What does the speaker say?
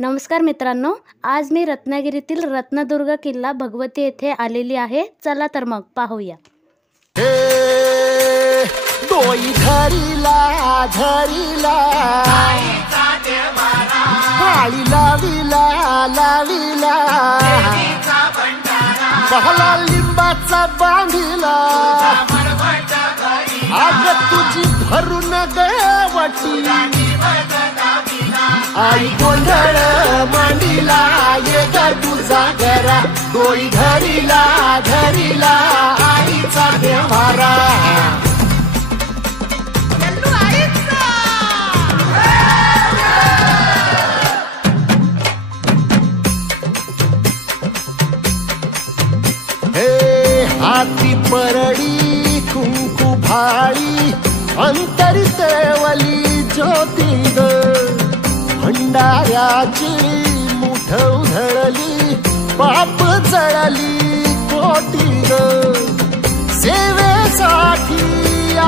नमस्कार मित्रांनो, आज मी रत्नागिरीतील रत्नदुर्ग किल्ला भगवती येथे आलेली आहे। चला तर मग पाहूया। डोई धरीला धरीला भाळी लावीला लावीला बहला लिंबाचा बांधिला आग तुझी भरून गवटी आई गोंधळ मांडीला ये ग तुझा घरा डोई धरीला धरीला आईचा देवारा हाती परडी कुंकू भाळी अंतरितेवली ज्योती ग भंडाऱ्याची मुठ उधळली पाप जळली कोटी ग